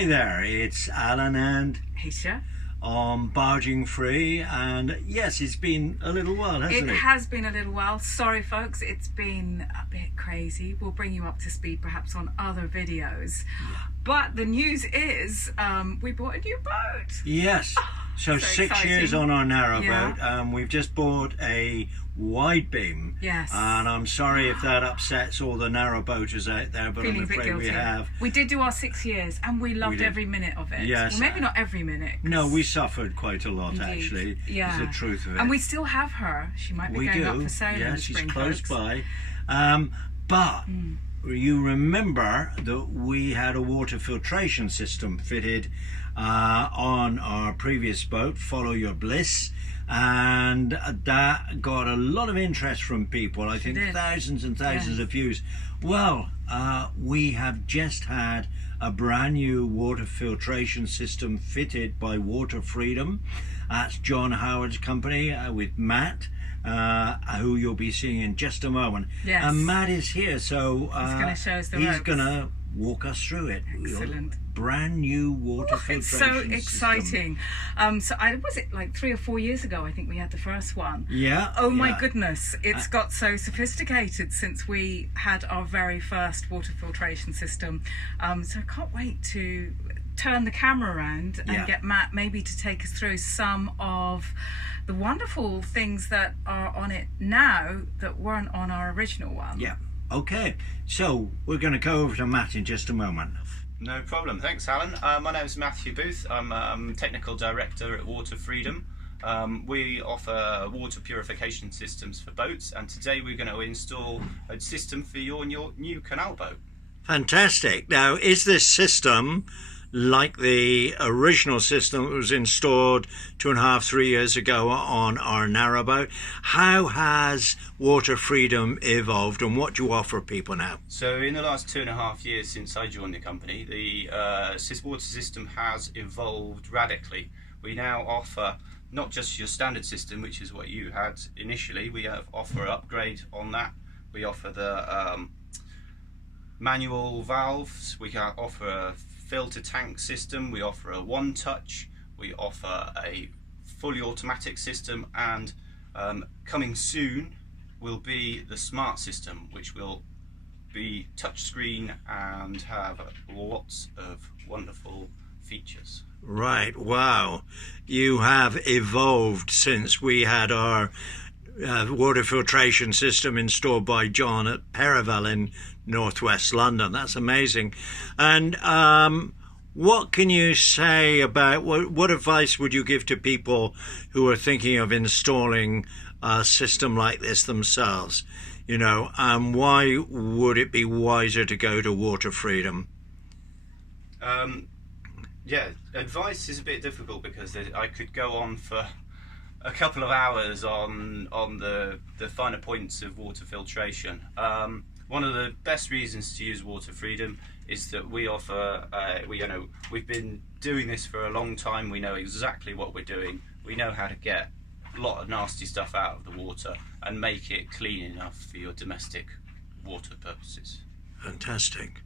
Hi there, it's Alan and Aisha. Barging Free, and yes, it's been a little while, hasn't it? It has been a little while. Sorry folks, it's been a bit crazy. We'll bring you up to speed perhaps on other videos. But the news is we bought a new boat. Yes, so 6 exciting. years on our narrow Yeah. boat. We've just bought a wide beam. Yes. And I'm sorry if that upsets all the narrow boaters out there, but Feeling I'm a bit afraid we guilty. have. We did do our 6 years and we loved did. every minute of it. Yes. Well, maybe not every minute. No, we suffered quite a lot, Indeed. actually. Yeah. Is the truth of it. And we still have her. She might be We going do. up for sale in the Yes, she's spring, close folks. by. But you remember that we had a water filtration system fitted on our previous boat, Follow Your Bliss, and that got a lot of interest from people. I think did. thousands and thousands of views. Well, we have just had a brand new water filtration system fitted by Water Freedom. That's John Howard's company with Matt, who you'll be seeing in just a moment. Yes. And Matt is here, so He's going to show us the he's ropes. going to walk us through it. Excellent. Brand new water filtration It's so system. exciting. Was it like 3 or 4 years ago? I think we had the first one. Yeah. Oh my yeah. goodness, it's got so sophisticated since we had our very first water filtration system. So I can't wait to turn the camera around and Yeah. get Matt maybe to take us through some of the wonderful things that are on it now that weren't on our original one. Yeah. Okay. So we're going to go over to Matt in just a moment. No problem. Thanks, Alan. My name is Matthew Booth. I'm Technical Director at Water Freedom. We offer water purification systems for boats, and today we're going to install a system for your new canal boat. Fantastic. Now, is this system like the original system that was installed 2.5, 3 years ago on our narrowboat? How has Water Freedom evolved, and what do you offer people now? So in the last 2.5 years since I joined the company, the water system has evolved radically. We now offer not just your standard system, which is what you had initially. We offer an upgrade on that. We offer the manual valves. We can offer a filter tank system. We offer a one-touch. We offer a fully automatic system, and coming soon will be the smart system, which will be touchscreen and have lots of wonderful features. Right. Wow. You have evolved since we had our water filtration system installed by John at Perivale in northwest London. That's amazing. And what can you say about what advice would you give to people who are thinking of installing a system like this themselves? You know, and why would it be wiser to go to Water Freedom? Yeah, advice is a bit difficult because I could go on for a couple of hours on the finer points of water filtration. One of the best reasons to use Water Freedom is that we offer, we've been doing this for a long time. We know exactly what we're doing. We know how to get a lot of nasty stuff out of the water and make it clean enough for your domestic water purposes. Fantastic.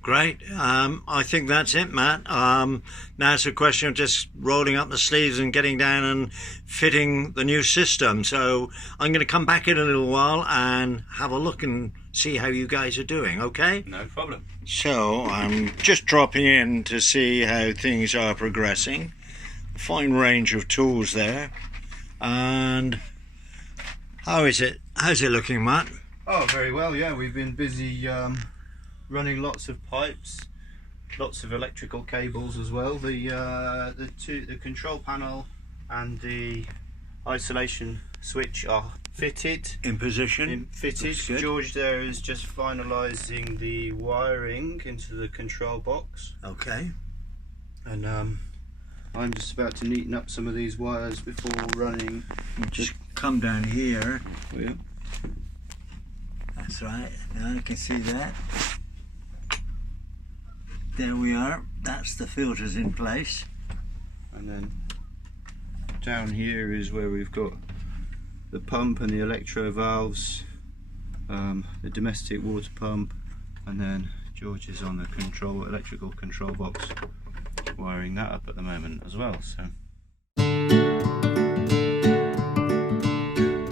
Great. I think that's it, Matt. Now it's a question of just rolling up the sleeves and getting down and fitting the new system. So I'm going to come back in a little while and have a look and see how you guys are doing, okay? No problem. So I'm just dropping in to see how things are progressing. Fine range of tools there. And how is it? How's it looking, Matt? Oh, very well, yeah. We've been busy running lots of pipes, lots of electrical cables as well. The control panel and the isolation switch are fitted. In position? Fitted. Looks good. George there is just finalising the wiring into the control box. Okay. And I'm just about to neaten up some of these wires before running. Just come down here. That's right. Now I can see that. There we are. That's the filters in place. And then down here is where we've got the pump and the electro valves, the domestic water pump, and then George is on the electrical control box. wiring that up at the moment as well. So.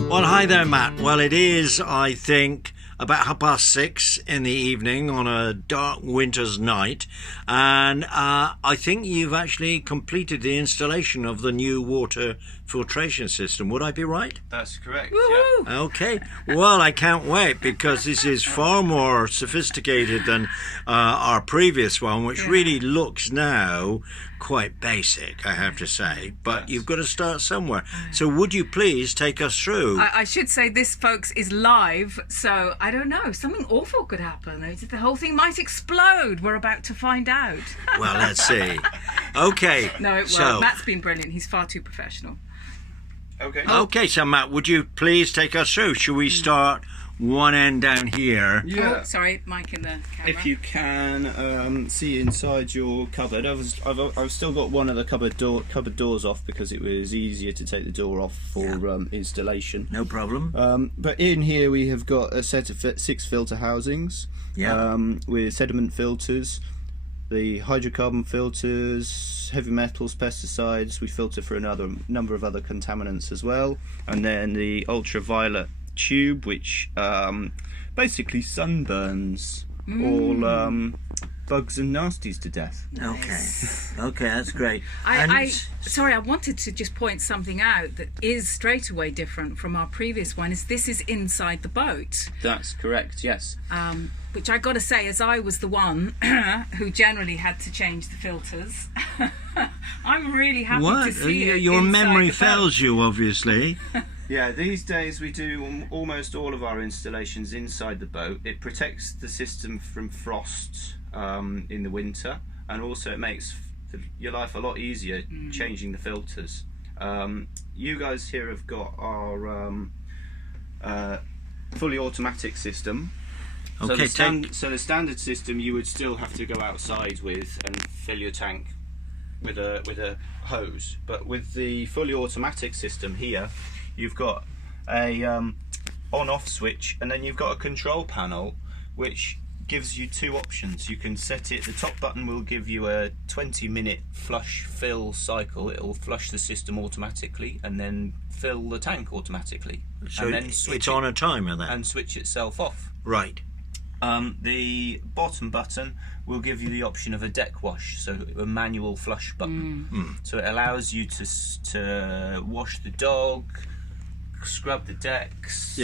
Well, hi there, Matt. Well, it is, I think, about 6:30 in the evening on a dark winter's night, and I think you've actually completed the installation of the new water filtration system. Would I be right? That's correct. Woo-hoo! Yeah. Okay. Well, I can't wait, because this is far more sophisticated than our previous one, which really looks now quite basic, I have to say. But you've got to start somewhere. So would you please take us through? I should say this, folks, is live, so I don't know. Something awful could happen. The whole thing might explode. We're about to find out. Well, let's see. Okay. No, well, so, Matt's been brilliant. He's far too professional. Okay. Okay, so Matt, would you please take us through? Should we start one end down here? Yeah. Oh, sorry, mic in the camera. If you can see inside your cupboard, I've still got one of the cupboard doors off because it was easier to take the door off for installation. No problem. But in here we have got a set of 6 filter housings. With sediment filters, the hydrocarbon filters, heavy metals, pesticides. We filter for another number of other contaminants as well, and then the ultraviolet tube, which basically sunburns all bugs and nasties to death. Okay, that's great. Sorry, I wanted to just point something out that is straight away different from our previous one. This is inside the boat. That's correct. Yes. Which I got to say, as I was the one who generally had to change the filters, I'm really happy to see it. Your inside memory the boat. fails you, obviously. Yeah, these days we do almost all of our installations inside the boat. It protects the system from frost in the winter, and also it makes your life a lot easier changing the filters. You guys here have got our fully automatic system. Okay, so the standard system you would still have to go outside with and fill your tank with a hose, but with the fully automatic system here, you've got a on-off switch, and then you've got a control panel which gives you 2 options. You can set it, the top button will give you a 20-minute flush fill cycle. It'll flush the system automatically and then fill the tank automatically. So and then it's on a timer then? And switch itself off. Right. The bottom button will give you the option of a deck wash, so a manual flush button. So it allows you to wash the dog, scrub the decks,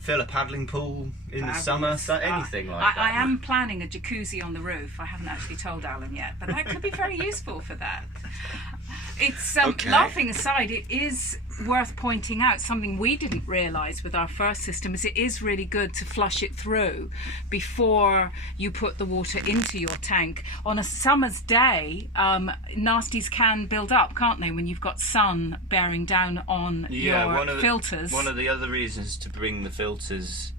fill a paddling pool in the summer, anything like that. I am planning a jacuzzi on the roof. I haven't actually told Alan yet, but that could be very useful for that. It's laughing aside, it is worth pointing out something we didn't realise with our first system is it is really good to flush it through before you put the water into your tank. On a summer's day, nasties can build up, can't they, when you've got sun bearing down on your filters. One of the other reasons to bring the filters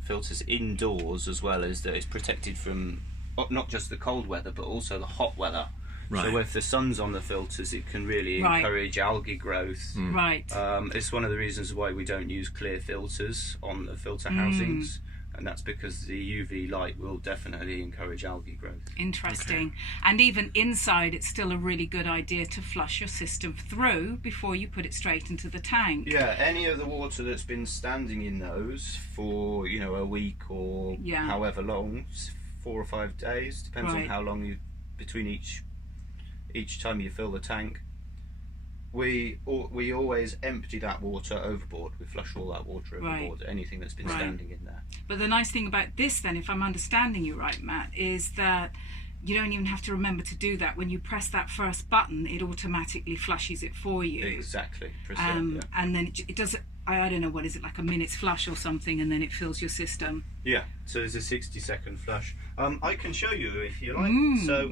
indoors as well is that it's protected from not just the cold weather but also the hot weather. Right. So if the sun's on the filters, it can really encourage algae growth. Right. It's one of the reasons why we don't use clear filters on the filter housings, and that's because the UV light will definitely encourage algae growth. Interesting. And even inside, it's still a really good idea to flush your system through before you put it straight into the tank. Yeah, any of the water that's been standing in those for a week or however long, 4 or 5 days, depends on how long between each time you fill the tank, we always empty that water overboard. We flush all that water overboard, anything that's been standing in there. But the nice thing about this then, if I'm understanding you right, Matt, is that you don't even have to remember to do that. When you press that first button, it automatically flushes it for you. Exactly. And then it does, I don't know, what is it, like a minute's flush or something, and then it fills your system. Yeah, so there's a 60-second flush. I can show you if you like. So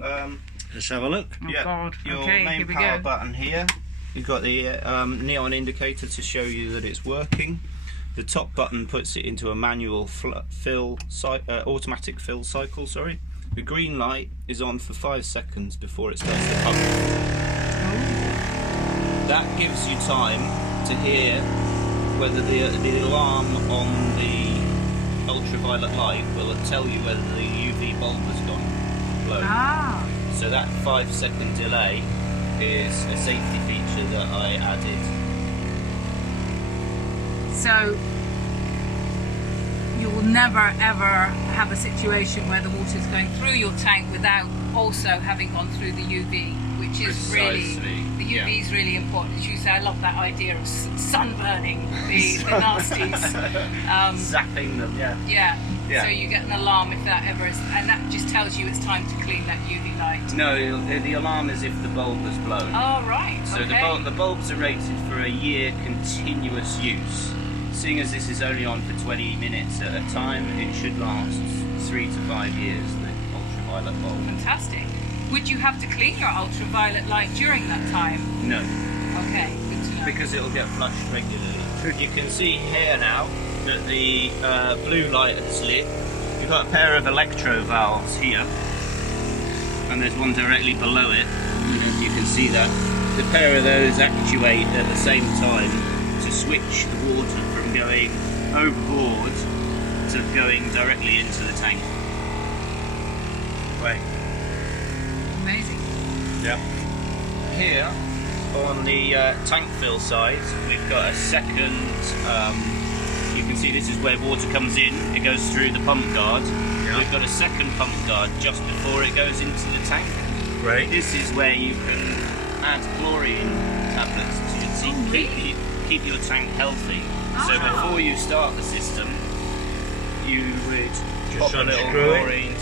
let's have a look. Oh God. Your Okay, main here we power go. button here. You've got the neon indicator to show you that it's working. The top button puts it into a manual automatic fill cycle. Sorry. The green light is on for 5 seconds before it starts to pump. That gives you time to hear whether the alarm on the ultraviolet light will tell you whether the UV bulb has gone low. So that 5-second delay is a safety feature that I added. So you will never ever have a situation where the water is going through your tank without also having gone through the UV, which is Precisely. really, the UV is really important. As you say, I love that idea of sunburning the nasties. Zapping them, yeah. Yeah. Yeah. So you get an alarm if that ever is, and that just tells you it's time to clean that UV light. No, the alarm is if the bulb has blown. Oh, right. So okay. the bulbs are rated for a year continuous use. Seeing as this is only on for 20 minutes at a time, it should last 3 to 5 years, the ultraviolet bulb. Fantastic. Would you have to clean your ultraviolet light during that time? No, Okay, good to know. because it'll get flushed regularly. You can see here now that the blue light has lit. You've got a pair of electro valves here, and there's one directly below it. You can see that. The pair of those actuate at the same time to switch the water from going overboard to going directly into the tank. Right. Amazing. Yep. Here on the tank fill side, we've got a second. You can see this is where water comes in. It goes through the pump guard. Yeah. We've got a second pump guard just before it goes into the tank. Great. This is where you can add chlorine tablets to Oh, really? keep your tank healthy. So Ah. before you start the system, you would Just pop a little unscrew it. chlorine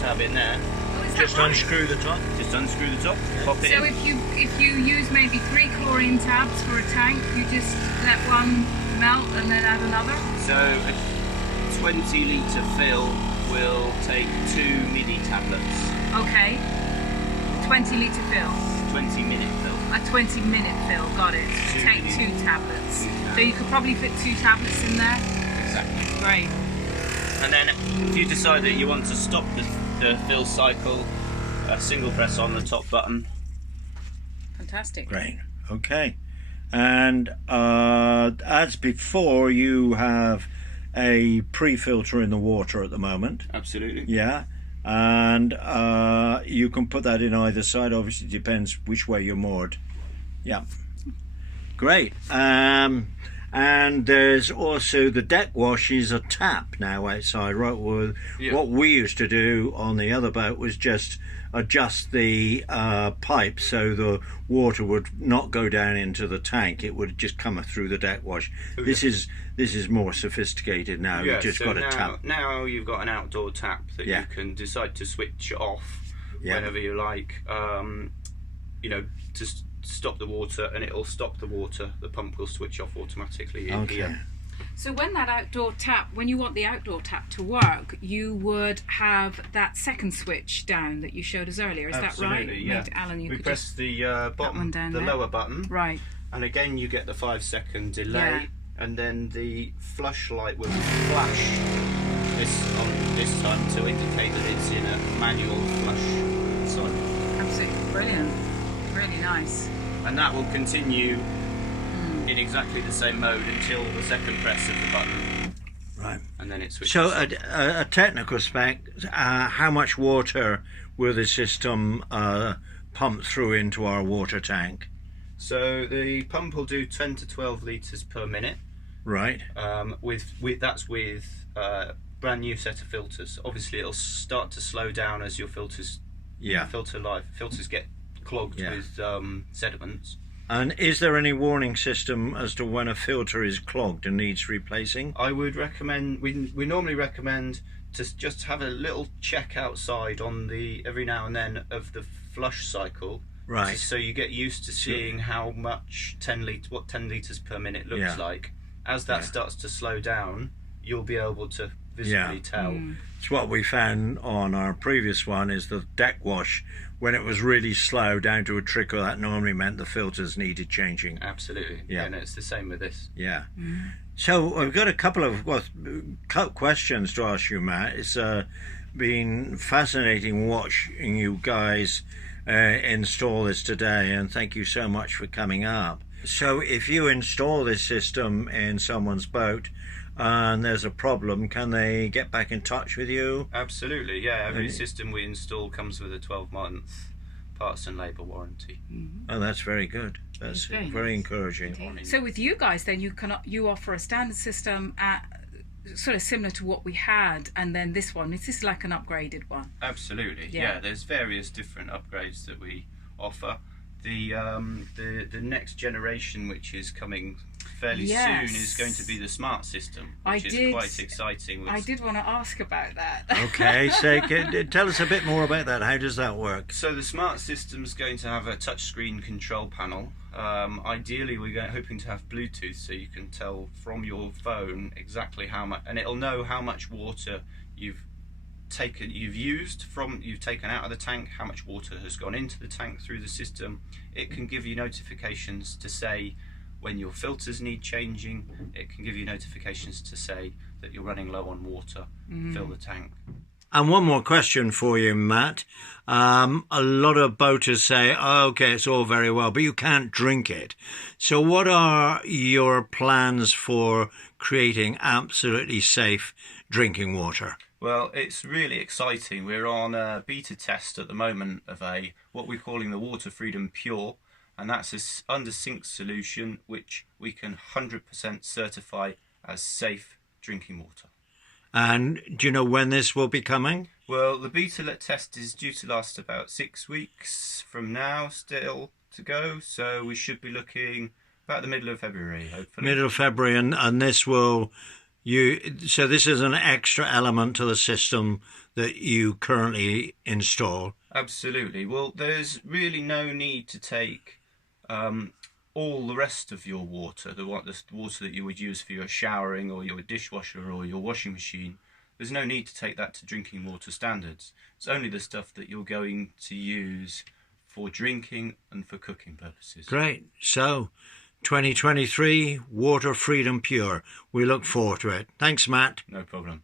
tab in there. Oh, is that Just right? unscrew the top. Just unscrew the top, pop it So in. if you use maybe 3 chlorine tabs for a tank, you just let one melt and then add another? So a 20 litre fill will take 2 mini tablets. Okay. 20 litre fill. 20 minute fill. A 20-minute fill, got it. Two Take minutes. 2 tablets. Yeah. So you could probably fit 2 tablets in there. Exactly. Great. And then if you decide that you want to stop the fill cycle, a single press on the top button. Fantastic. Great. Okay. And as before, you have a pre-filter in the water at the moment. Absolutely. Yeah. And you can put that in either side. Obviously, it depends which way you're moored. Yeah. Great. And there's also the deck wash is a tap now outside, right? Well, Yeah. what we used to do on the other boat was just adjust the pipe so the water would not go down into the tank. It would just come through the deck wash. Oh, This is more sophisticated now. Yeah, You've just so got a now, tap. now you've got an outdoor tap that Yeah. you can decide to switch off Yeah. whenever you like. To stop the water, and it'll stop the water. The pump will switch off automatically in Okay. here. So when you want the outdoor tap to work, you would have that second switch down that you showed us earlier. Is that right? Absolutely, yeah. Maybe, Alan, you We could press just... the one bottom, down the there. lower button, Right. and again you get the 5-second delay, Yeah. and then the flush light will flash this time to indicate that it's in a manual flush cycle. Absolutely brilliant. Really nice. And that will continue in exactly the same mode until the second press of the button, Right. and then it switches. So a technical spec, how much water will the system pump through into our water tank? So the pump will do 10 to 12 litres per minute. Right. That's with brand new set of filters. Obviously, it'll start to slow down as your filters filters get clogged Yeah. with sediments. And is there any warning system as to when a filter is clogged and needs replacing? I would recommend. We normally recommend to just have a little check outside on the every now and then of the flush cycle. Right. So you get used to seeing how much 10 litres per minute looks Yeah. like. As that Yeah. starts to slow down, you'll be able to visibly tell. It's what we found on our previous one is the deck wash. When it was really slow down to a trickle, that normally meant the filters needed changing. Absolutely. Yeah. And it's the same with this. Yeah. So I've got a couple of questions to ask you, Matt. It's been fascinating watching you guys install this today, and thank you so much for coming up. So if you install this system in someone's boat, and there's a problem, can they get back in touch with you? Absolutely, yeah. Every system we install comes with a 12-month parts and labour warranty. Oh, that's very good. That's very encouraging. So with you guys then, you offer a standard system at sort of similar to what we had, and then this one, is this like an upgraded one? Absolutely, yeah. There's various different upgrades that we offer. The next generation, which is coming fairly soon, is going to be the smart system, which is quite exciting. I did want to ask about that. Okay, so tell us a bit more about that. How does that work? So the smart system is going to have a touchscreen control panel. Ideally, we're hoping to have Bluetooth, so you can tell from your phone exactly how much, and it'll know how much water you've taken out of the tank, how much water has gone into the tank through the system. It can give you notifications to say when your filters need changing. It can give you notifications to say that you're running low on water. Fill the tank. And one more question for you, Matt. A lot of boaters say, oh, okay, it's all very well, but you can't drink it. So what are your plans for creating absolutely safe drinking water? Well, it's really exciting. We're on a beta test at the moment of what we're calling the Water Freedom Pure, and that's an under sink solution which we can 100% certify as safe drinking water. And do you know when this will be coming? Well, the beta test is due to last about 6 weeks from now, still to go, so we should be looking about the middle of February, hopefully. Middle of February, and this will... So this is an extra element to the system that you currently install? Absolutely. Well, there's really no need to take all the rest of your water, the water that you would use for your showering or your dishwasher or your washing machine. There's no need to take that to drinking water standards. It's only the stuff that you're going to use for drinking and for cooking purposes. Great. So 2023, Water Freedom Pure. We look forward to it. Thanks, Matt. No problem.